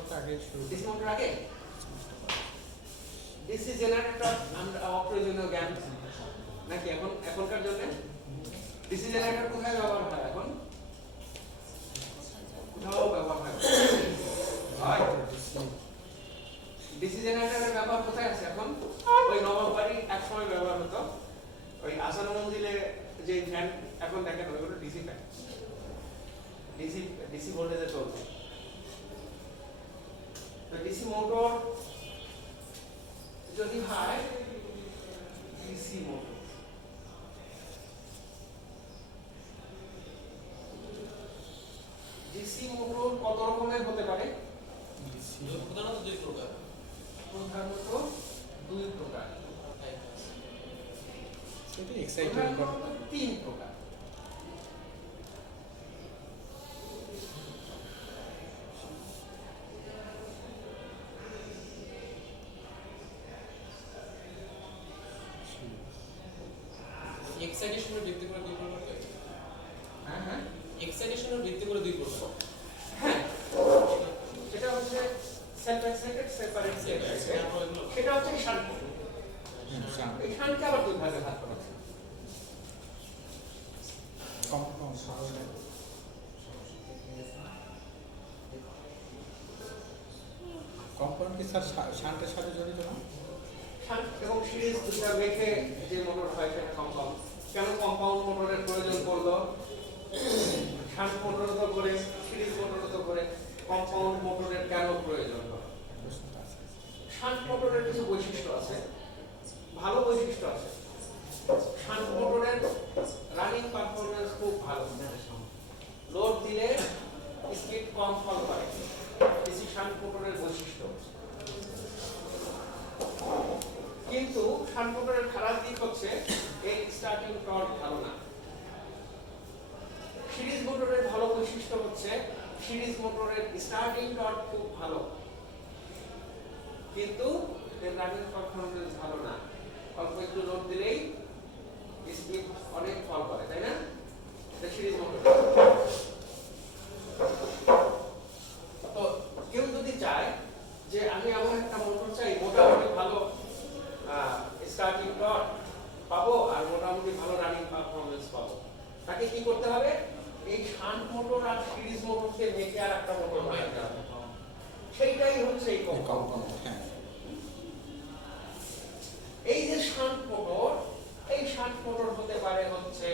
মোটরটা আগে শুরু ডিসি মোটর আগে ডিসি জেনারেটর আমরা অপ্রয়োজনীয় জ্ঞান নাকি এখনকার জন্য ডিসি জেনারেটর কোথায় ব্যবহার হয় এখন কোথাও ব্যবহার হয় ডিসি জেনারেটরের ব্যবহার কোথায় আছে এখন ওই নবাব বাড়ি এক সময় ব্যবহার হতো ওই আসান মন্দিরে যে ফ্যান এখন দেখেন ওইগুলো ডিসি ফ্যান ডিসি ভোল্টেজে চলছে তো ডিসি মোটর যদি হয় ডিসি মোটর ডিসি মোটর কত রকমের হতে পারে প্রধানত দুই প্রকার সেটা এক্সাইটেড কর তিন প্রকার এক্সাইটেশনের ভিত্তি করে দুই প্রকার হয় হ্যাঁ এক্সাইটেশনের ভিত্তি করে দুই প্রকার হ্যাঁ সেটা হচ্ছে সেলফ এক্সাইটেড সেপারেট সেটা হচ্ছে শান্ট এই শান্টকে আবার দুই ভাগে ভাগ করা আছে কম্পাউন্ড কি স্যার শান্টের সাথে জড়িত না শান্ট এবং সিরিজ দুটো রেখে যে মোটর হয় সেটা কম্পাউন্ড কেন কম্পাউন্ড মোটরের প্রয়োজন পড়লো শান্ট মোটর তো করে সিরিজ মোটর তো করে কম্পাউন্ড মোটরের কেন প্রয়োজন হয় শান্ট মোটরের কিছু বৈশিষ্ট্য আছে ভালো বৈশিষ্ট্য আছে শান্ট মোটরের রানিং পারফরম্যান্স খুব ভালো লোড দিলে স্পিড কম ফল করে ডিসি শান্ট মোটরের বৈশিষ্ট্য কিন্তু শান্ট মোটরের খারাপ দিক হচ্ছে এর স্টার্টিং টর্ক ভালো না সিরিজ মোটরের ভালো বৈশিষ্ট্য হচ্ছে সিরিজ মোটরের স্টার্টিং টর্ক খুব ভালো কিন্তু এর রানিং পারফরম্যান্স ভালো না অল্প একটু লোড দিলেই স্পিড অনেক ফল করে তাই না এটা সিরিজ মোটর তো কেউ যদি চায় যে আমি এমন একটা মোটর চাই মোটামুটি ভালো স্টার্টিং টর্ক পাবো আর মোটামুটি ভালো রানিং পারফরম্যান্স পাবো তাকে কি করতে হবে এই শান্ট মোটর আর সিরিজ মোটরকে মেখে আর একটা মোটর বানাতে হবে সেইটাই হচ্ছে এই কম্পাউন্ড হ্যাঁ এই যে শান্ট মোটর এই শান্ট মোটর হতে পারে হচ্ছে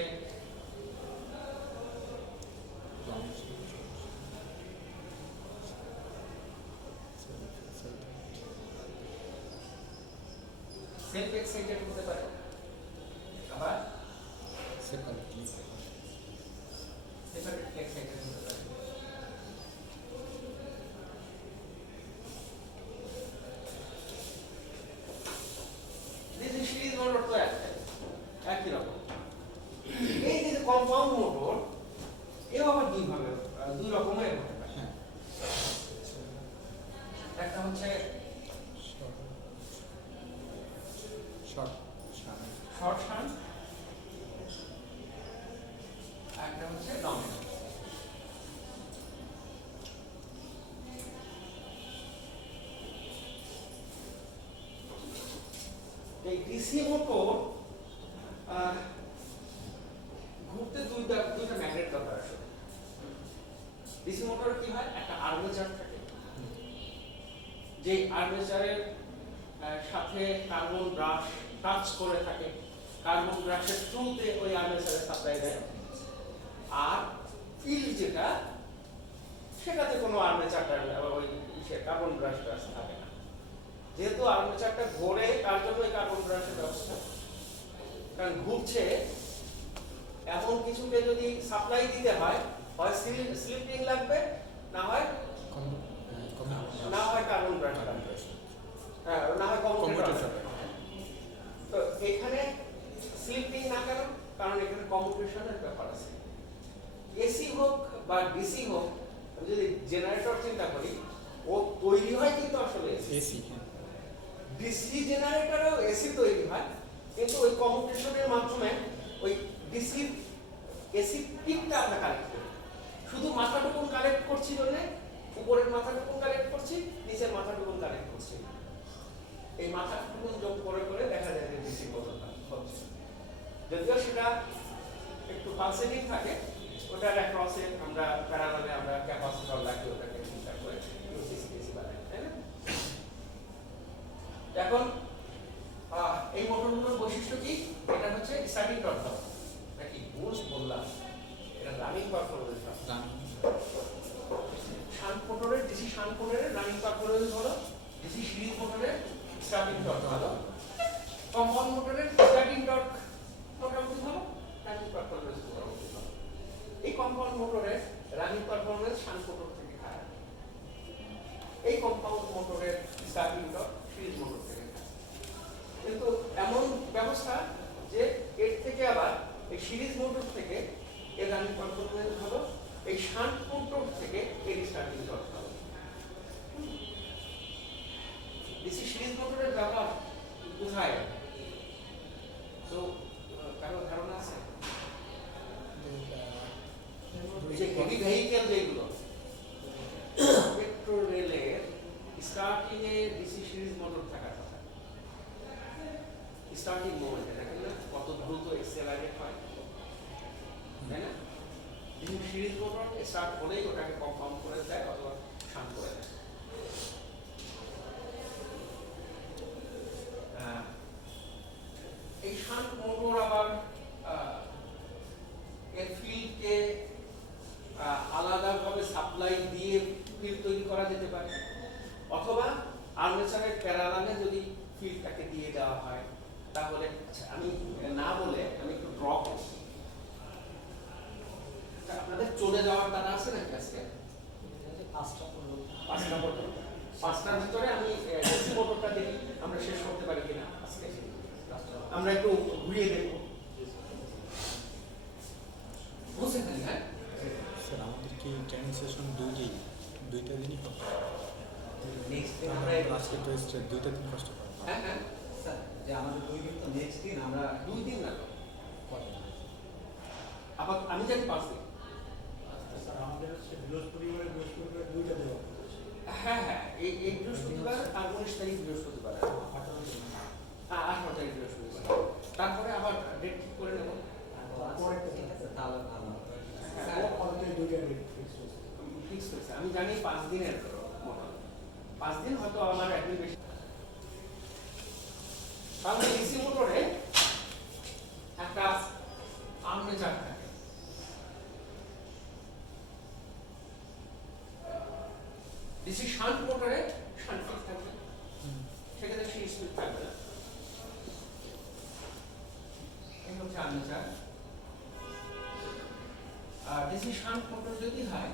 সেলফ এক্সাইটেড হতে পারে আবার সেপারেট এক্সাইটেড হতে পারে সিরিজ মোটর তো একই রকম এই যে কম্পাউন্ড মোটর এও আবার দুই রকমের হতে পারে একটা হচ্ছে শর্ট শান্ট একটা হচ্ছে লং এই ডিসি মোটর ঘুরতে দুইটা ম্যাগনেট দরকার আছে ডিসি মোটর কি হয় একটা আর্মেচার থাকে যে আর্মেচারের সাথে কার্বন ব্রাশ টাচ করে থাকে কার্বন ব্রাশের থ্রুতে ওই আর্মেচারে সাপ্লাই দেয় আর ফিল্ড যেটা সেটাতে কোনো আর্মেচারটা ওই কার্বন ব্রাশ থাকে না যেহেতু আর্মেচারটা ঘোরে তার জন্য এই কার্বন ব্রাশের ব্যবস্থা কারণ ঘুরছে এমন কিছুকে যদি সাপ্লাই দিতে হয় স্লিপিং লাগবে না হয় কার্বন ব্রাশ লাগবে না হয় কমিউটেটর তো এখানে স্লিপিং না কেন কারণ এখানে কমিউটেশনের ব্যাপার আছে এসি হোক বা ডিসি হোক যদি জেনারেটর চিন্তা করি ও তৈরি হয় কিন্তু আসলে এসি ডিসি জেনারেটরেও এসি তৈরি হয় কিন্তু ওই কমিউটেশনের মাধ্যমে ওই ডিসি এসি পিকটা আমরা কালেক্ট করি শুধু মাথাটুকু কালেক্ট করছি বলে উপরের মাথাটুকু কালেক্ট করছি শান্ট মোটরের রানিং পারফরম্যান্স হলো, ডিসি সিরিজ মোটরের স্টার্টিং টর্ক ভালো, কম্পাউন্ড মোটরের স্টার্টিং টর্ক মোটামুটি ভালো, রানিং পারফরম্যান্স মোটামুটি ভালো। এই কম্পাউন্ড মোটরের রানিং পারফরম্যান্স শান্ট মোটর থেকে খারাপ, এই কম্পাউন্ড মোটরের স্টার্টিং টর্ক সিরিজ মোটর থেকে খারাপ। কিন্তু এমন ব্যবস্থা যে এর থেকে আবার এই সিরিজ মোটর থেকে এর রানিং পারফরম্যান্স ভালো, এই শান্ট মোটর থেকে এর স্টার্টিং টর্ক ভালো। ডিসি সিরিজ মোটরের ব্যবহার কোথায়? তো কারো ধারণা আছে? যে হেভি ভেহিকেল যেগুলো মেট্রো রেলের স্টার্টিং এ ডিসি সিরিজ মোটর থাকার কথা। স্টার্টিং মোমেন্টে দেখেন না কত দ্রুত এক্সেলারেট হয়, তাই না? ডিসি সিরিজ মোটর স্টার্ট হলেই ওটাকে কম্পাউন্ড করে দেয় অথবা শান্ত করে দেয়। এই শান্ত মোটর আবার এর ফিল্ডকে আলাদাভাবে সাপ্লাই দিয়ে ফিল্ড তৈরি করা যেতে পারে, অথবা আর্মেচারের প্যারালালে যদি ফিল্ডটাকে দিয়ে দেওয়া হয় তাহলে, আচ্ছা আমি না বলে আমি একটু ড্র করছি। আপনাদের চলে যাওয়ার দ্বারা আছে নাকি আজকে? পাঁচটার ভিতরে আমি ডিসি মোটরটা দেখি আমরা শেষ করতে পারি কিনা আজকে। আমরা একটু ঘুরিয়ে দেখবো। বুঝছেন খালি? হ্যাঁ স্যার আমাদের কি ট্রেনিং সেশন দুইটা দিনই করতে নেক্সট দিন আমরা আমরা আজকে তো দুইটা দিন কষ্ট করবো। হ্যাঁ হ্যাঁ স্যার যে আমাদের 2 দিন তো নেক্সট দিন আমরা 2 দিন না কত আবার আমি জানি 5 দিন। স্যার আমাদের হচ্ছে বৃহস্পতিবার দুইটা দেওয়া হ্যাঁ হ্যাঁ এই বৃহস্পতিবার আর 19 তারিখ বৃহস্পতিবার, 18 তারিখ বৃহস্পতিবার, তারপরে আবার ডেট ঠিক করে নেব। ঠিক আছে তাহলে ভালো আমাদের দুইটা ডেট ফিক্স হয়েছে। ফিক্স হয়েছে, আমি জানি 5 দিনের মতো, 5 দিন হয়তো আমার একদিন বেশি। তাহলে ডিসি মোটরে একটা আর্মেচার থাকে, ডিসি শান্ট মোটরে শান্ট ফিল্ড থাকবে, সেখানে সিরিজ ফিল্ড থাকবে না। এই হচ্ছে আর্মেচার। আর ডিসি শান্ট মোটর যদি হয়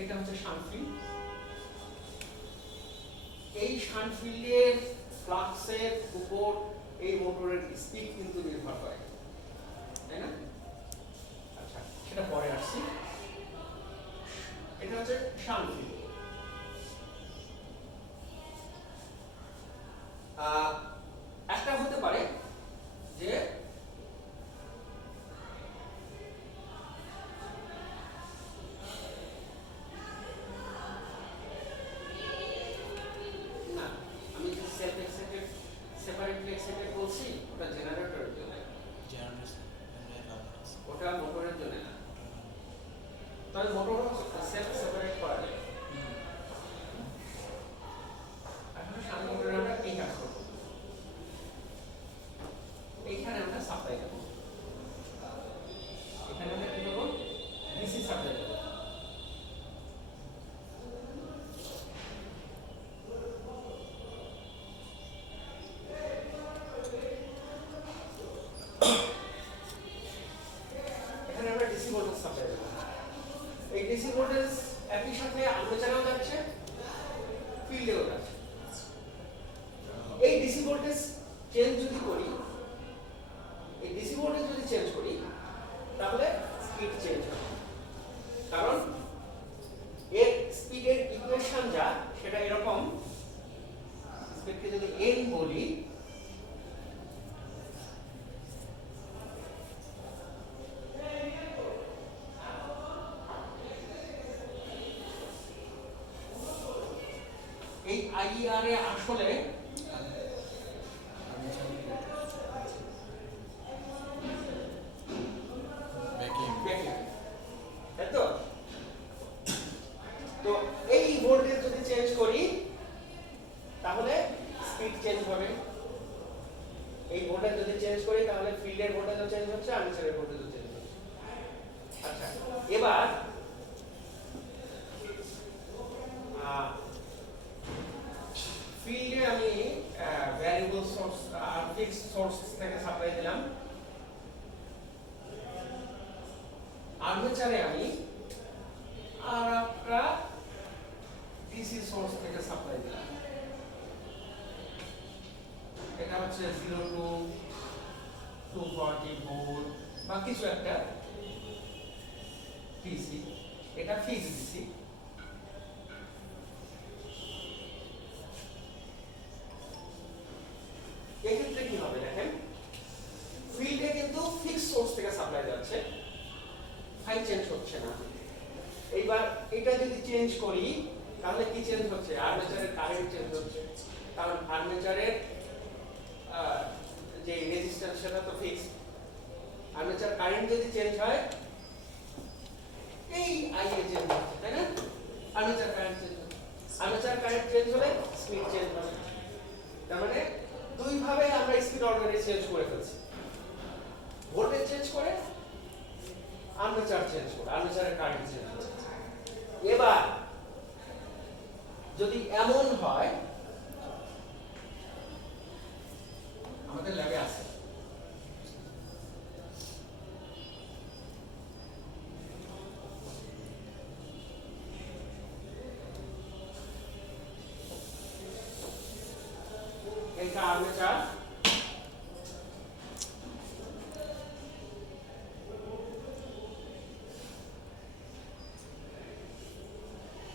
এটা হচ্ছে শান্ট ফিল্ড। এই শান্ট ফিল্ডের ফ্লাক্সের উপর এই মোটরের স্পিড কিন্তু নির্ভর করে, তাই না? আচ্ছা সেটা পরে আসছি। এটা হচ্ছে শান্ট ফিল্ড। একটা হতে পারে যে না, আমি যে সেলফ এক্সাইটেড সেপারেটলি এক্সাইটেড বলছি ওটা জেনারেটরের জন্য, ওটা মোটরের জন্য না। তাহলে মোটরও সেলফ সেপারেট করা যায়। এখন শান্ট মোটরে আমরা এই কাজ করব, এইখানে আমরা সাপ্লাই দেব, এখানে আমরা কি করব? ডিসি সাপ্লাই দেব। এখানে আমরা ডিসি ভোল্টেজ সাপ্লাই দেব। এই ডিসি ভোল্টেজ একই সাথে আর্মেচারেও যাচ্ছে, ফিল্ডেও যাচ্ছে। এই ডিসি ভোল্টেজ চেঞ্জ যদি করি, এই ডিসি ভোল্টেজ যদি চেঞ্জ করি তাহলে স্পিড চেঞ্জ হবে, কারণ এর স্পিডের ইকুয়েশন যা সেটা এরকম, স্পিডকে যদি n বলি এই আইআর এ আসলে তাই তো? তো এই ভোল্টেজ যদি চেঞ্জ করি তাহলে স্পিড চেঞ্জ হবে, এই ভোল্টেজ যদি চেঞ্জ করি তাহলে ফিল্ডের ভোল্টেজও চেঞ্জ হচ্ছে, আর্মেচারের ভোল্টেজও চেঞ্জ হচ্ছে। আচ্ছা এবার সোর্স থেকে সাপ্লাই দিলাম, এটা হচ্ছে 0 টু 240 ভোল্ট বা কিছু একটা ডিসি, এটা ফিক্স ডিসি। এক্ষেত্রে কি হবে দেখেন, ফিল্ডে কিন্তু ফিক্স সোর্স থেকে সাপ্লাই যাচ্ছে, ফাইল চেঞ্জ হচ্ছে না। এইবার এটা যদি চেঞ্জ করি তাহলে কি চেঞ্জ হচ্ছে, আর্মেচারের কারেন্ট চেঞ্জ হচ্ছে, কারণ আর্মেচারের যে রেজিস্ট্যান্স সেটা তো ফিক্স। আর্মেচার কারেন্ট যদি চেঞ্জ হয় এই আইএ চেঞ্জ হচ্ছে, তাই না? আর্মেচার কারেন্ট চেঞ্জ হচ্ছে, আর্মেচার কারেন্ট চেঞ্জ হলে স্পিড চেঞ্জ হবে। তার মানে দুই ভাবে আমরা স্পিড অলরেডি চেঞ্জ করে ফেলছি, ভোল্টেজ চেঞ্জ করে, আর্মেচার চেঞ্জ করে, আর্মেচারের কারেন্ট চেঞ্জ করে। এবার যদি এমন হয়, আমাদের ল্যাবে আছে এটা আর্মেচার,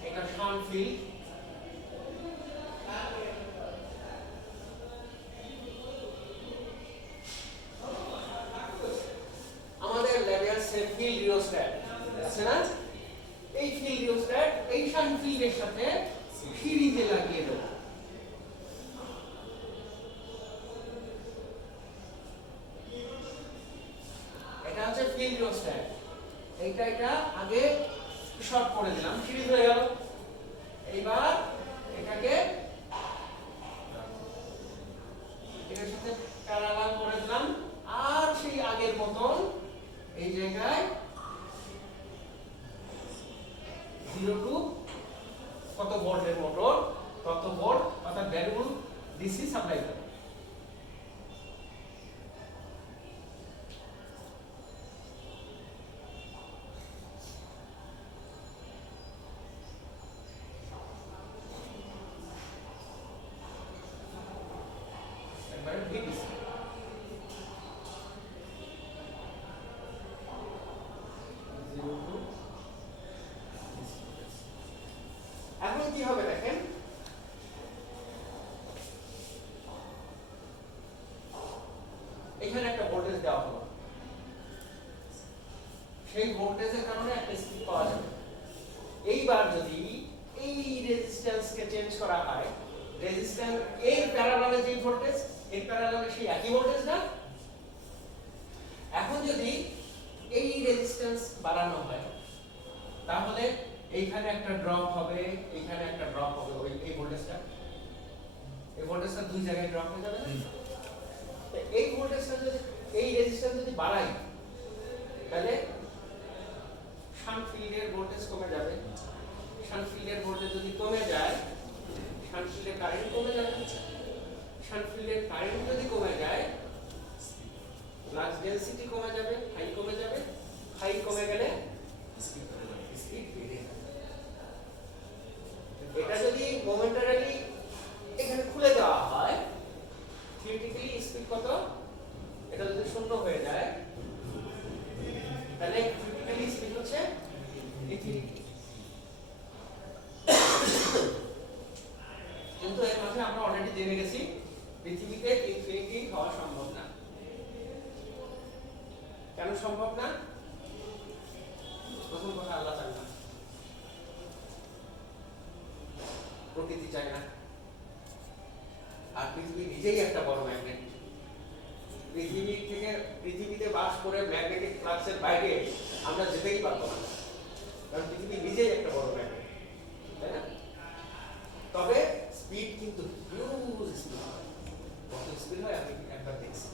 এটা শান্ট ফিল্ড, আমাদের ল্যাবে আছে ফিল্ড রিওস্ট্যাট, আছে না? এই ফিল্ড রিওস্ট্যাট এই শান্ট ফিল্ডের সাথে সিরিজে লাগিয়ে দেব। এটা হচ্ছে ফিল্ড রিওস্ট্যাট, এটা আগে শর্ট করে দিলাম, সিরিজ হয়ে গেল। এইবার এটাকে এটার সাথে প্যারালাল করে দিলাম, আর সেই আগের মতন এই জায়গায় 0 টু কত ভোল্টের মোটর, তত ভোল্ট অর্থাৎ ভ্যারিয়েবল ডিসি সাপ্লাই করে। একবারে ভিডিসি এখন কি হবে দেখেন, এখানে একটা ভোল্টেজ দেওয়া হলো, সেই ভোল্টেজের কারণে একটা স্পিড পাওয়া যাবে। এইবার যদি এই রেজিস্ট্যান্সকে চেঞ্জ করা হয়, রেজিস্ট্যান্স এর প্যারালালে যে ভোল্টেজ, এর প্যারালালে সেই একই ভোল্টেজ না। এখন যদি এই রেজিস্ট্যান্স বাড়ানো হয় তাহলে এইখানে একটা ড্রপ হবে, এইখানে একটা ড্রপ হবে, ওই এই ভোল্টেজটা, এই ভোল্টেজটা দুই জায়গায় ড্রপ হয়ে যাবে না? তো এই ভোল্টেজটা যদি, এই রেজিস্ট্যান্স যদি বাড়াই তাহলে শান্ট ফিল্ডের ভোল্টেজ কমে যাবে, শান্ট ফিল্ডের ভোল্টেজ যদি কমে যায়, শান্ট ফিল্ডের কারেন্ট কমে যাবে, শান্ট ফিল্ডের কারেন্ট যদি কমে যায়, ফ্লাক্স ডেনসিটি কমে যাবে, হাই কমে যাবে, হাই কমে গেলে স্পিড বেড়ে যাবে। এটা যদি মোমেন্টারিলি এখানে খুলে দেওয়া হয়, থিওরিটিক্যালি স্পিড কত, এটা যদি শূন্য হয়ে যায় তাহলে থিওরিটিক্যালি স্পিড হচ্ছে ইনফিনিটি। কিন্তু এর মাঝে আমরা অলরেডি জেনে গেছি পৃথিবীতে ইনফিনিটি হওয়া সম্ভব না। কেন সম্ভব না? প্রথম কথা, আল্লাহ চান না, প্রকৃতি চায় না, আর পৃথিবী নিজেই একটা বড় ম্যাগনেট। পৃথিবীতে বাস করে ম্যাগনেটিক ফ্লাক্সের বাইরে আমরা যেতেই পারবো না, কারণ পৃথিবী নিজেই একটা বড় ম্যাগনেট, তাই না? তবে স্পিড কিন্তু হিউজ স্পিড হয়। কত স্পিড হয় আমি একবার দেখছি,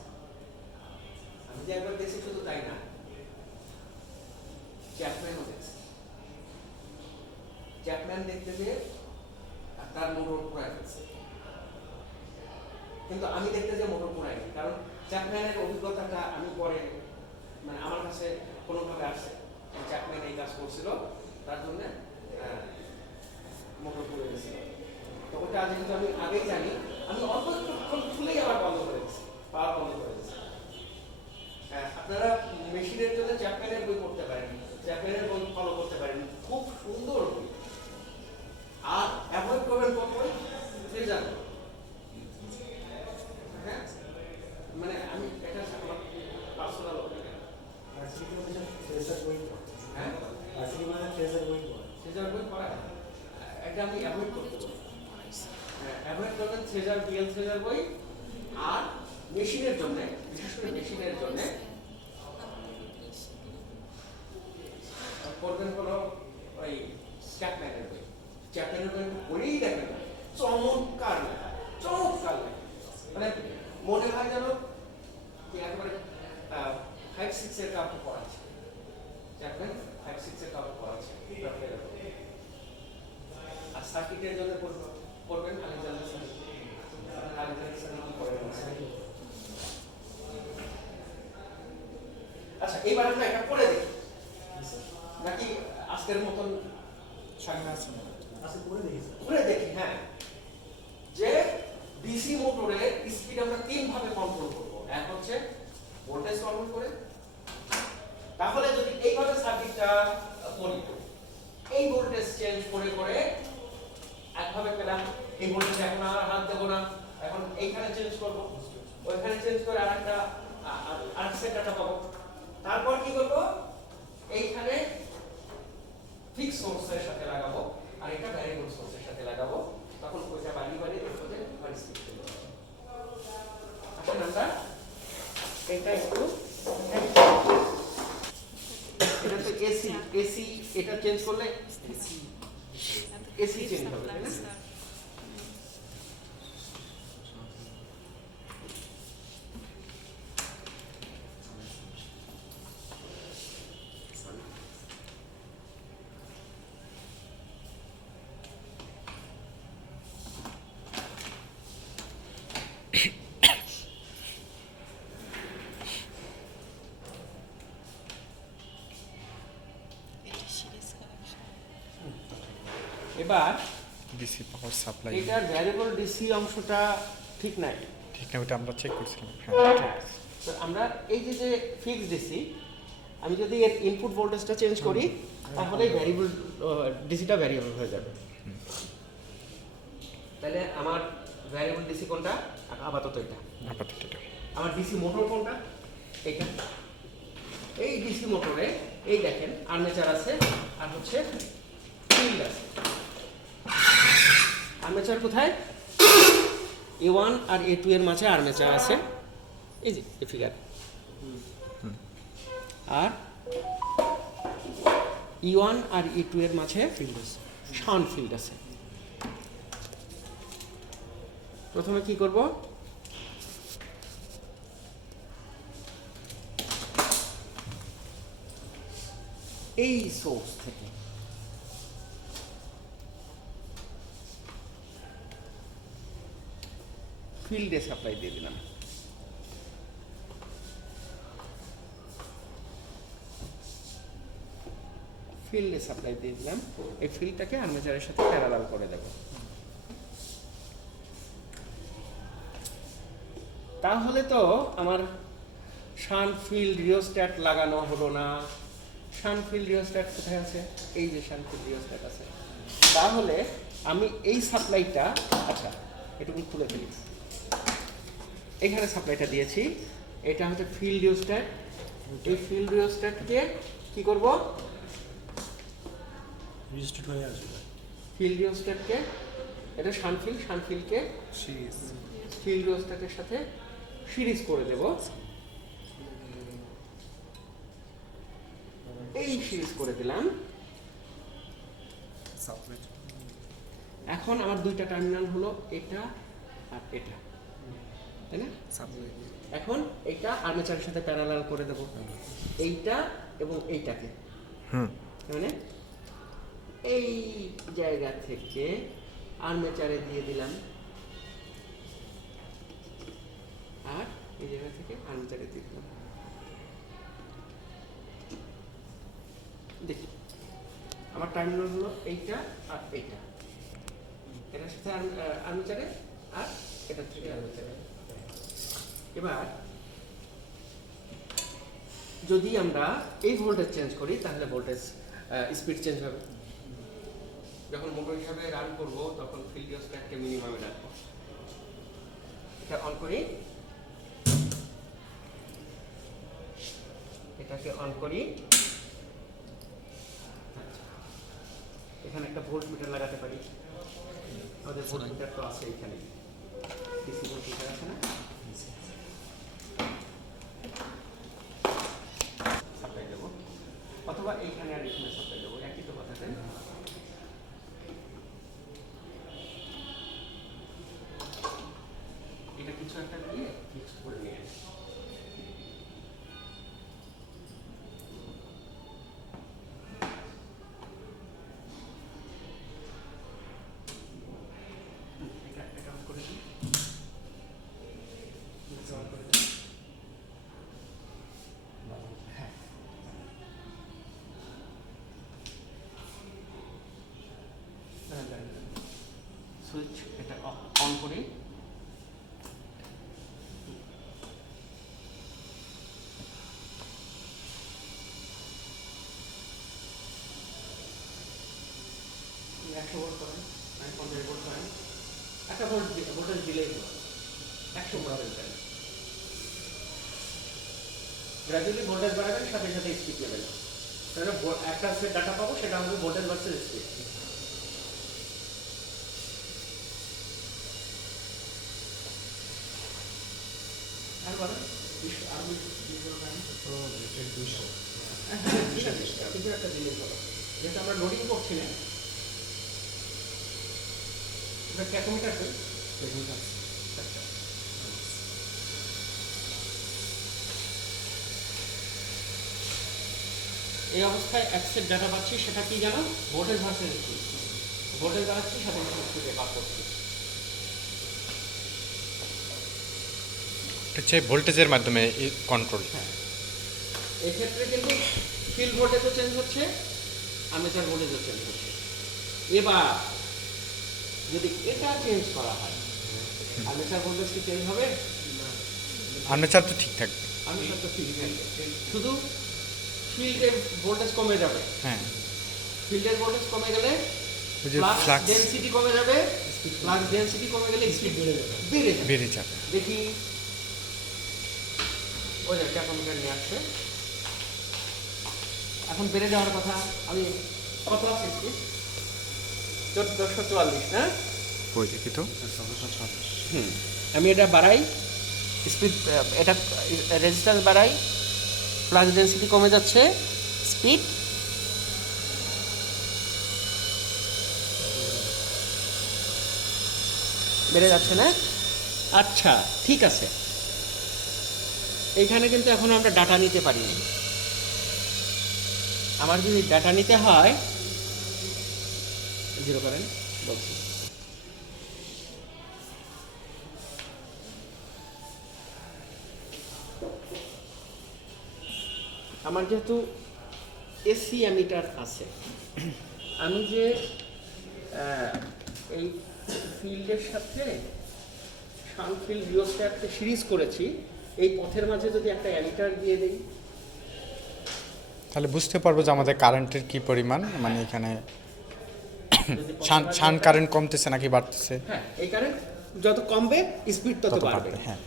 আমি যে একবার দেখছি শুধু তাই না, চ্যাপম্যানও দেখছি। চ্যাপম্যান দেখতে যেয়ে তার মোটর পুরাই ফেলছে, কিন্তু আমি দেখতে যে মোটর পুরাই নি, কারণ চ্যাপম্যানের অভিজ্ঞতাটা আমি পরে, মানে আমার কাছে কোনোভাবে আসছে, চ্যাপম্যান এই কাজ করছিল, তার জন্য মোটর পুড়ে গেছিল। তো ওটা যেহেতু আমি আগেই জানি, আমি অল্প একটুক্ষণ খুলেই আবার বন্ধ করে দিচ্ছি, পাওয়ার বন্ধ করে দিচ্ছি। হ্যাঁ, আপনারা মেশিনের জন্য চ্যাপম্যানের বই পড়তে পারেন, চ্যাপম্যানের বই ফলো করতে পারেন, খুব সুন্দর বই। আর অ্যাভয়েড করবেন কত বই? ট্রেজার। হ্যাঁ, মানে আমি এটা আমার পার্সোনাল ওপিনিয়ন। ভার্সিটি মানে ট্রেজার বই পড়ে। হ্যাঁ, ভার্সিটি মানে ট্রেজার বই পড়ে। ট্রেজার বই পড়া এটা আমি অ্যাভয়েড করতে বলি। হ্যাঁ, অ্যাভয়েড করবেন ট্রেজার, বিএল ট্রেজার বই। আর মেশিনের জন্য, বিশেষ করে মেশিনের জন্য করবেন হলো ওই চ্যাপম্যানের বই। চ্যাপম্যানের বই পড়েই দেখেন, চমৎকার লেখা, চমৎকার লেখা। মানে মনে হয় যেন কি একেবারে 5-6 এর কাউকে পড়াচ্ছে। চ্যাপম্যান 5-6 এর কাউকে পড়াচ্ছে। আর সার্কিটের জন্য পড়বেন আলেকজান্ডার সার্কিট। আলেকজান্ডার সার্কিট কি পড়বেন? আচ্ছা, এইবার আমরা এটা পড়ে দেখি নাকি আজকের মতন সামনে আছে না? আচ্ছা পড়ে দেখি স্যার। পড়ে দেখি। হ্যাঁ, যে ডিসি মোটরের স্পিড আমরা তিন ভাবে কন্ট্রোল করব। এক হচ্ছে ভোল্টেজ কন্ট্রোল করে। তাহলে যদি এইভাবে সার্কিটটা করি, এই ভোল্টেজ চেঞ্জ করে করে একভাবে পেলাম, এই ভোল্টেজ এখন আর হাত দেবো না, এখন এইখানে চেঞ্জ করব, ওইখানে চেঞ্জ করে আরেকটা আরেক সেটটা পাবো। তারপর কি করব, এইখানে ফিক্স সোর্সের সাথে লাগাবো আর এটা ভ্যারিয়েবল সোর্সের সাথে লাগাবো। তখন ওইটা বাড়িয়ে বাড়িয়ে দেখতে ভারী স্পিড চলে যাবে। এখন আমরা এটা একটু, এটা তো এসি এটা চেঞ্জ করলে এসি চেঞ্জ হবে, তাই না? এবার ডিসি পাওয়ার সাপ্লাই এটার ভ্যারিয়েবল ডিসি অংশটা ঠিক নাই। ঠিক না, ওটা আমরা চেক করছিলাম। হ্যাঁ, ঠিক আছে। তো আমরা এই যে যে ফিক্স ডিসি, আমি যদি এর ইনপুট ভোল্টেজটা চেঞ্জ করি তাহলে ভ্যারিয়েবল ডিসিটা ভ্যারিয়েবল হয়ে যাবে। তাহলে আমার ভ্যারিয়েবল ডিসি কোনটা? আপাতত এটা। আপাতত এটা। আমার ডিসি মোটর কোনটা? এটা। এই ডিসি মোটরে এই দেখেন আর্মেচার আছে আর হচ্ছে ফিল্ড আছে। আর্মেচার কোথায়? A1 আর A2 এর মাঝে আর্মেচার আছে, এই যে এই ফিগার। আর E1 আর E2 এর মাঝে ফিল্ড আছে, শাউন্ট ফিল্ড আছে। প্রথমে কি করব, এই সোর্স থেকে ফিল্ডে সাপ্লাই দিয়ে দিলাম। ফিল্ডে সাপ্লাই দিয়ে দিলাম, এই ফিল্ডটাকে আর্মেচারের সাথে প্যারালাল করে দেব। তাহলে তো আমার শান্ট ফিল্ড রিওস্ট্যাট লাগানো হলো না। শান্ট ফিল্ড রিওস্ট্যাট কোথায় আছে? এই যে শান্ট ফিল্ড রিওস্ট্যাট আছে। তাহলে আমি এই সাপ্লাইটা, আচ্ছা এটুকু খুলে ফেলি, এখানে সাপ্লাইটা দিয়েছি, এটা হচ্ছে ফিল্ড রিওস্ট্যাট। এই ফিল্ড রিওস্ট্যাটকে কি করব, রেজিস্টার্ড হয়ে আসবে। ফিল্ড রিওস্ট্যাটকে, এটা শানফিল্ডকে ফিল্ড রিওস্ট্যাটের সাথে সিরিজ করে দেব। এই সিরিজ করে দিলাম। এখন আমার দুইটা টার্মিনাল হলো এটা আর এটা, তাই না? এখন এইটা আর্মেচারের সাথে প্যারালাল করে দেব, এইটা এবং এইটাকে। মানে এই জায়গা থেকে আর্মেচারে দিয়ে দিলাম আর এই জায়গা থেকে আর্মেচারে দিয়ে দিলাম। দেখি আমার টার্মিনাল হলো এইটা আর এইটা। এটার সাথে আর্মেচারে, আর এটার থেকে আর্মেচারে। এবার যদি আমরা এই ভোল্টেজ চেঞ্জ করি তাহলে ভোল্টেজ স্পিড চেঞ্জ হবে। যখন মোটর হিসাবে রান করব তখন ফিল্ড রিওস্ট্যাটকে মিনিমামে রাখবো। এটা অন করি, এটাকে অন করি। আচ্ছা, এখানে একটা ভোল্ট মিটার লাগাতে পারি। আমাদের ভোল্ট মিটার তো আছে এখানে, ডিসি ভোল্ট মিটার আছে না? সাপ্লাই দেবো, অথবা এইখানে আর এখানে সাপ্লাই দেবো, একই তো কথা, তাই না? এটা কিছু একটা দিয়ে ফিক্স করে নিয়ে আসি। এটা অন করে দিই। এটা অন করে দিই। হ্যাঁ, সুইচ এটা অন করি। একশো ভোল্ট করেন, 50 ভোল্ট করেন, একটা ভোল্টেজ দিলেই হলো, 100 ভোল্টেজ দেন। গ্র্যাজুয়ালি ভোল্টেজ বাড়াবেন, সাথে সাথে স্পিড নেবেন। তাহলে একটা ডাটা পাবো, সেটা হবে ভোল্টেজ ভার্সেস স্পিড। আর বলেন, ঠিক আছে, কিছু একটা দিলেই হলো। যেহেতু আমরা লোডিং করছি না, এটা ক্যালকুলেটার তো এই অবস্থায় অ্যাক্সেস ডাটা পাচ্ছি, সেটা কি জানো? Voltage versus speed. ভোল্টেজ বাড়াচ্ছি, সাথে সাথে স্পিডে পাস করছি। হচ্ছে ভোল্টেজের মাধ্যমে কন্ট্রোল। হ্যাঁ, এক্ষেত্রে কিন্তু ফিল্ড ভোল্টেজও চেঞ্জ হচ্ছে, আর্মেচার ভোল্টেজও চেঞ্জ হচ্ছে। এবার যদি এটা চেঞ্জ করা হয়, আর্মেচার ভোল্টেজ কি চেঞ্জ হবে? আর্মেচার তো ঠিক থাকবে। আর্মেচার তো ঠিক থাকবে, শুধু ফিল্ডের ভোল্টেজ কমে যাবে। হ্যাঁ, ফিল্ডের ভোল্টেজ কমে গেলে ওই যে ফ্লাক্স ফ্লাক্স ডেনসিটি কমে যাবে, ফ্লাক্স ডেনসিটি কমে গেলে স্পিড বেড়ে যাবে। বেড়ে যাবে। দেখি ওই যে ক্যালকুলেটর নিয়ে আসছে, এখন বেড়ে যাওয়ার কথা। আমি কত আছে স্পিড? 1444, না? ওই দেখি তো। আমি এটা বাড়াই, স্পিড, এটা রেজিস্ট্যান্স বাড়াই, ফ্লাক্স ডেনসিটি কমে যাচ্ছে, স্পিড বেড়ে যাচ্ছে, না? আচ্ছা, ঠিক আছে। এইখানে কিন্তু এখন আমরা ডাটা নিতে পারিনি। আমার যদি ডাটা নিতে হয়, জিরো করেন বলছি। আমার যেহেতু এসি অ্যামিটার আছে, আমি যে এই ফিল্ডের সাথে সানফিল্ড রিওস্ট্যাটকে সিরিজ করেছি, এই পথের মাঝে যদি একটা অ্যামিটার দিয়ে দিই, তাহলে বুঝতে পারবো যে আমাদের কারেন্টের কি পরিমাণ, মানে এখানে যদি শান কারেন্ট কমতেছে নাকি বাড়তেছে। হ্যাঁ, এই কারেন্ট যত কমবে স্পিড তত তত বাড়বে। বাড়বে। হ্যাঁ,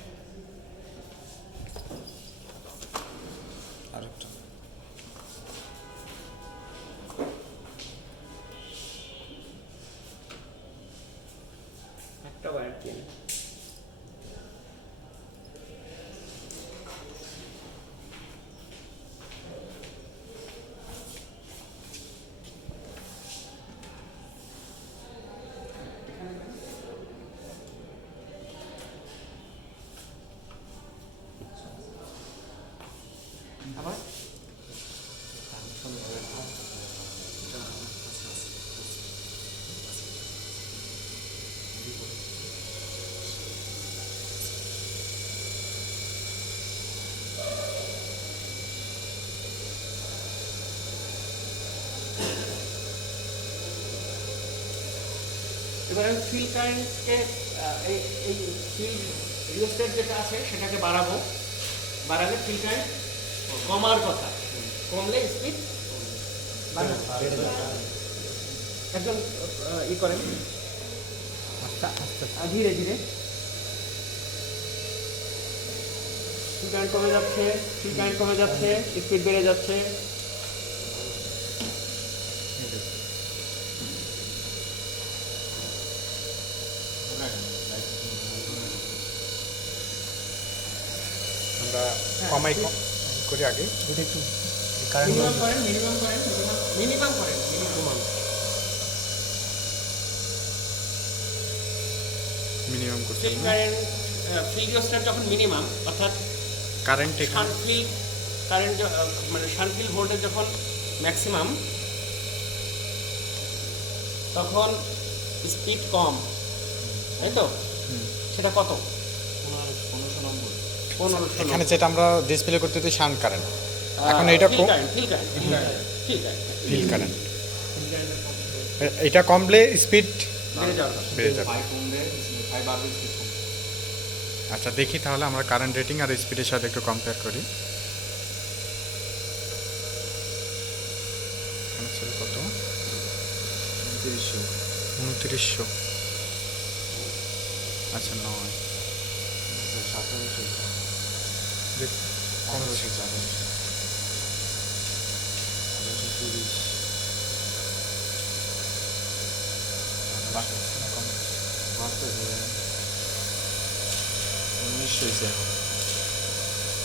একটা ওয়্যার দিয়ে আবার এবার আমি ফিল্ড কারেন্টকে এই এই ফিল্ড রিওস্টেট যেটা আছে সেটাকে বাড়ালে ফিল্ড কারেন্ট কমার কথা, কমলে স্পিড একজন করেন ধীরে ধীরে ফিল্ড কারেন্ট কমে যাচ্ছে, ফিল্ড কারেন্ট কমে যাচ্ছে, স্পিড বেড়ে যাচ্ছে। আমরা কমাই করি আগে ওটা একটু মিনিমাম করেন, মিনিমাম করেন। মিনিমাম করতে ফিল্ড কারেন্ট ফিল্ড রিওস্টেট যখন মিনিমাম, অর্থাৎ কারেন্ট শান্টফিল্ড কারেন্ট মানে শান্টফিল্ড ভোল্টেজ যখন ম্যাক্সিমাম, তখন স্পিড কম, তাই তো? সেটা কত? 1500 এখানে যেটা আমরা ডিসপ্লে করতে দিই শান্ট কারেন্ট, এখন এটা কম ফিল্ড কারেন্ট, এটা কমলে স্পিড বেড়ে যাওয়ার কথা। বেড়ে যাবে। আচ্ছা দেখি তাহলে আমরা কারেন্ট রেটিং আর স্পিডের সাথে একটু কম্পেয়ার করি। এখানে ছিল কত? 2900। আচ্ছা নয় দেখ, কমছে।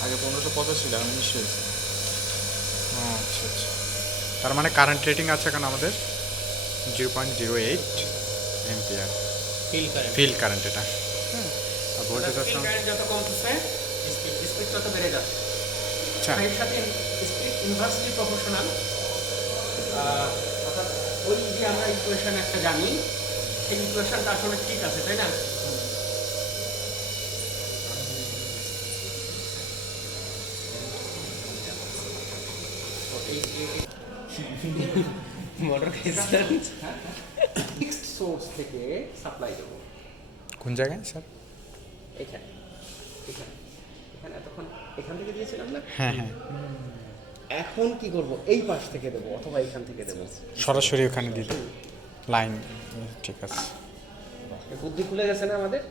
আগে 1550 ছিল, 1900 হয়েছে। ও আচ্ছা আচ্ছা, তার মানে কারেন্ট রেটিং আছে এখন আমাদের 0.08 ampere field current. Field current এটা। হ্যাঁ, আর ভোল্টেজ আছে ফিল্ড কারেন্ট যত কমতেছে স্পিড তত বেড়ে যাচ্ছে। আচ্ছা। এর সাথে স্পিড ইনভার্সলি প্রপোর্শনাল, অর্থাৎ ওই যে আমরা ইকুয়েশন একটা জানি, সেই ইকুয়েশনটা আসলে ঠিক আছে, তাই না? মোটর ফিক্সড সোর্স থেকে সাপ্লাই দেবো কোন জায়গায় স্যার? এখানে এখানে এখানে এতক্ষণ এখান থেকে দিয়েছিলাম না, হ্যাঁ হ্যাঁ, এখন কি করব? এই পাশ থেকে দেবো অথবা এখান থেকে দেবো। সরাসরি ওখানে দিলে লাইন ঠিক আছে। বুদ্ধি খুলে গেছে না আমাদের?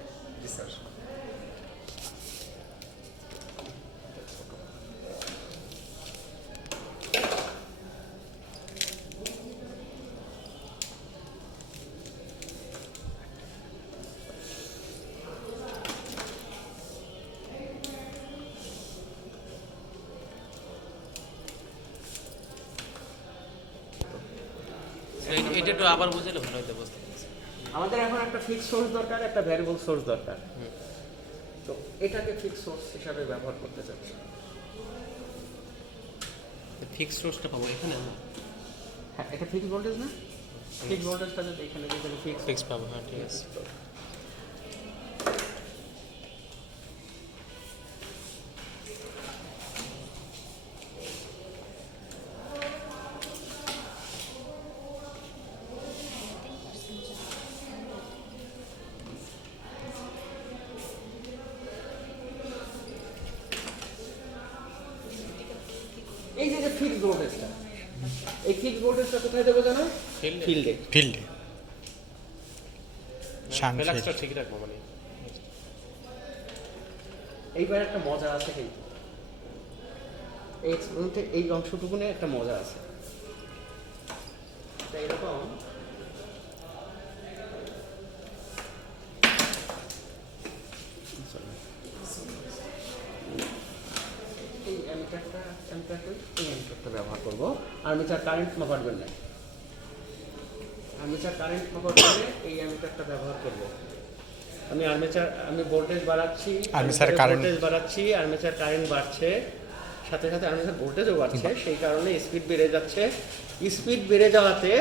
এটা একটু আবার বুঝালে ভালো হতো, বুঝতে পারছি। আমাদের এখন একটা ফিক্সড সোর্স দরকার, একটা ভ্যারিয়েবল সোর্স দরকার। তো এটাকে ফিক্সড সোর্স হিসাবে ব্যবহার করতে চাচ্ছি। ফিক্সড সোর্সটা পাবো এখানে আমরা? হ্যাঁ, এটা ফিক্সড ভোল্টেজ না? ফিক্সড ভোল্টেজটা যদি এখানে দিয়ে তাহলে ফিক্সড ফিক্স পাবো, হ্যাঁ ঠিক আছে। এই যে ফিক্সড ভোল্টেজটা, এই ফিক্সড ভোল্টেজটা কোথায় দেবো জানো? ফিল্ডে। ফিল্ডে শান্ট ফ্লাক্সটা ঠিক রাখবো মানে। এইবার একটা মজা আছে, কিন্তু এই এক্সপেরিমেন্টে এই অংশটুকুনে একটা মজা আছে। এটা এরকম এই অ্যামিটারটা ব্যবহার করবো। আর্মেচার কারেন্ট মাপার জন্য আর্মেচার কারেন্ট মাপার জন্য এই অ্যামিটারটা ব্যবহার করবো। আমি ভোল্টেজ বাড়াচ্ছি, আর্মেচার কারেন্ট ভোল্টেজ বাড়াচ্ছি, আর্মেচার কারেন্ট বাড়ছে, সাথে সাথে আর্মেচার ভোল্টেজও বাড়ছে। সেই কারণে স্পিড বেড়ে যাচ্ছে। স্পিড বেড়ে যাওয়াতে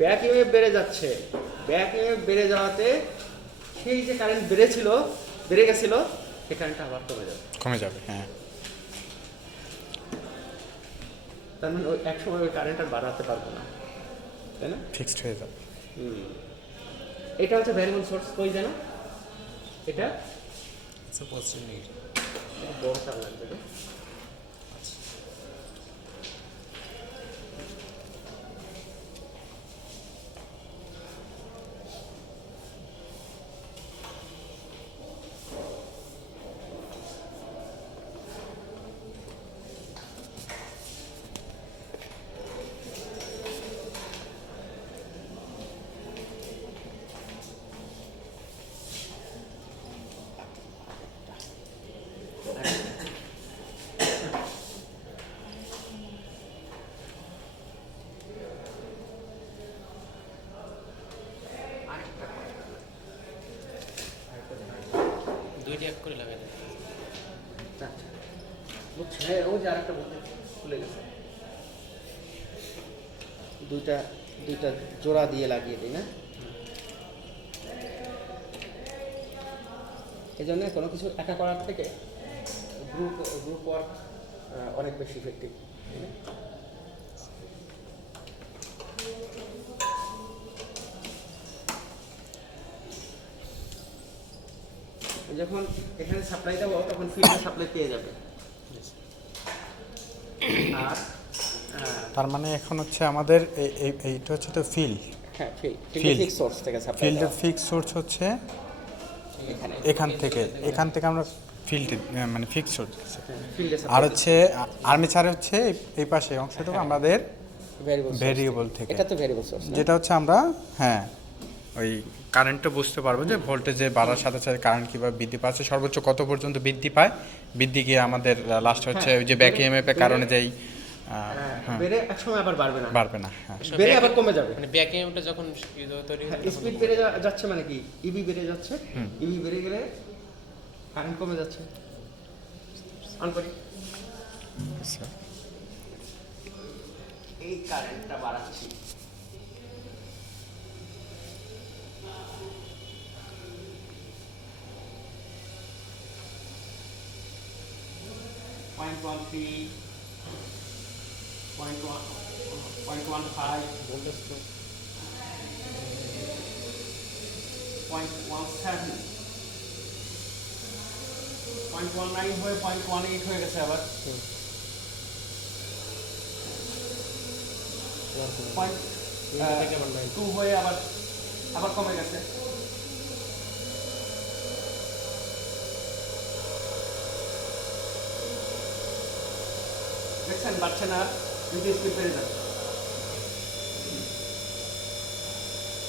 ব্যাক ইএমএফ বেড়ে যাচ্ছে। ব্যাক ইএমএফ বেড়ে যাওয়াতে সেই যে কারেন্ট বেড়ে গেছিল, সেই কারেন্টটা আবার কমে যাবে। হ্যাঁ, তার মানে ওই একসময় ওই কারেন্ট আর বাড়াতে পারবো না, তাই না? ফিক্সড হয়ে যাবে। এটা হচ্ছে ভ্যারিয়েবল সোর্স, কই জানো এটা আচ্ছা পশ্চিম দিকে বড় তার লাগবে রে। দুইটা এক করে লাগাই দেয়। আচ্ছা বুঝছি, হ্যাঁ ওই যে আরেকটা বলতে ভুলে গেছে, দুইটা দুইটা জোড়া দিয়ে লাগিয়ে দিই না, এই জন্য কোনো কিছু একা করার থেকে গ্রুপ ওয়ার্ক অনেক বেশি ইফেক্টিভ। যখন এখানে সাপ্লাই দেবো তখন ফিল্ডে সাপ্লাই পেয়ে যাবে। আর তার মানে এখন হচ্ছে আমাদের এইটা হচ্ছে তো ফিল্ড, হ্যাঁ Field. ফিল্ড সোর্স থেকে সাপ্লাই ফিল্ডের ফিক্স সোর্স হচ্ছে এখানে এখান থেকে আমরা ফিল্ডে মানে ফিক্স সোর্স। ফিল্ডে আর হচ্ছে আর্মিচারে হচ্ছে এই পাশে অংশটুকু আমাদের ভেরিয়েবল থেকে, এটা তো ভেরিয়েবল সোর্স, যেটা হচ্ছে আমরা হ্যাঁ ওই কারেন্টটা বুঝতে পারবো যে ভোল্টেজে বাড়ার সাথে সাথে কারেন্ট কীভাবে বৃদ্ধি পাচ্ছে, সর্বোচ্চ কত পর্যন্ত বৃদ্ধি পায়, বৃদ্ধি গিয়ে আমাদের লাস্ট হচ্ছে ওই যে ব্যাক ইএমএফ এর কারণে যেই হ্যাঁ বেড়ে একসময় আবার বাড়বে না, বাড়বে না, হ্যাঁ বেড়ে আবার কমে যাবে। মানে ব্যাক এমটা যখন তৈরি হয় তখন স্পিড বেড়ে যাচ্ছে মানে কি ইবি বেড়ে যাচ্ছে, ইবি বেড়ে গেলে কারেন্ট কমে যাচ্ছে। অন করি, আচ্ছা। এই কারেন্টটা বাড়াচ্ছি, পয়েন্ট 13, 0.15, ভোল্টেজ তো 0.17, 0.19 হয়ে 0.18 হয়ে গেছে আবার, পয়েন্ট থেকে আবার 2 হয়ে আবার আবার কমে গেছে। দেখছেন বাড়ছে না, কিন্তু স্পিড বেড়ে যাচ্ছে।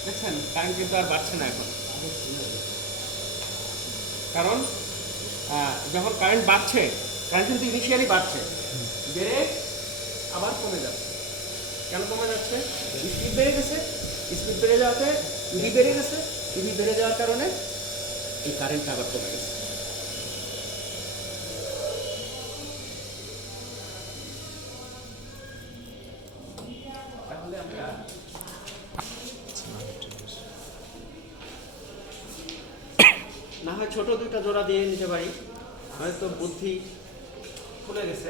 দেখছেন কারেন্ট কিন্তু আর বাড়ছে না এখন, কারণ যখন কারেন্ট বাড়ছে, কারেন্ট কিন্তু ইনিশিয়ালি বাড়ছে, বেড়ে আবার কমে যাচ্ছে। কেন কমে যাচ্ছে? স্পিড বেড়ে গেছে, স্পিড বেড়ে যাওয়াতে ইবি বেড়ে গেছে, ইবি বেড়ে যাওয়ার কারণে এই কারেন্টটা আবার কমে গেছে। তাহলে আমরা না হয় ছোট দুইটা জোড়া দিয়ে নিতে পারি, হয়তো বুদ্ধি খুলে গেছে।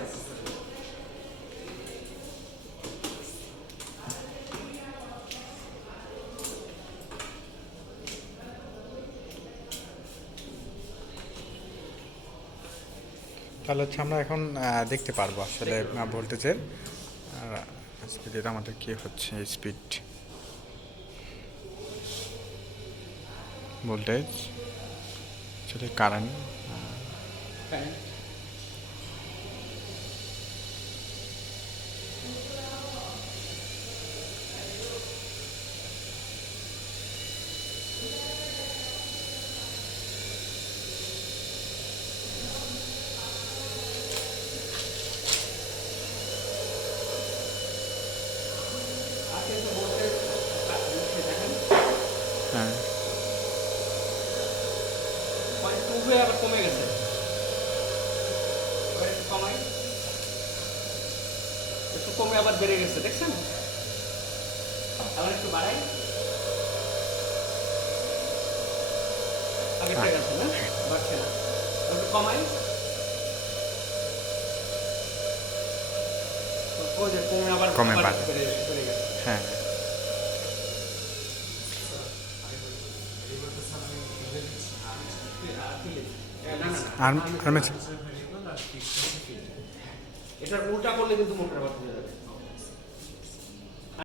তাহলে হচ্ছে আমরা এখন দেখতে পারবো আসলে ভোল্টেজের স্পিডের আমাদের কি হচ্ছে, স্পিড ভোল্টেজ আসলে কারেন্ট হ্যাঁ হয়ে আবার কমে গেছে, এবার একটু কমাই, একটু কমে আবার বেড়ে গেছে, দেখছেন? আবার একটু বাড়াই, আগেরটা গেছে না, বাড়ছে না, একটু কমাই, ওই যে কমে আবার কমে আবার বাড়ে। বেড়ে গেছে। হ্যাঁ না না না আর্মেচার এটার উল্টা করলে কিন্তু মোটর আবার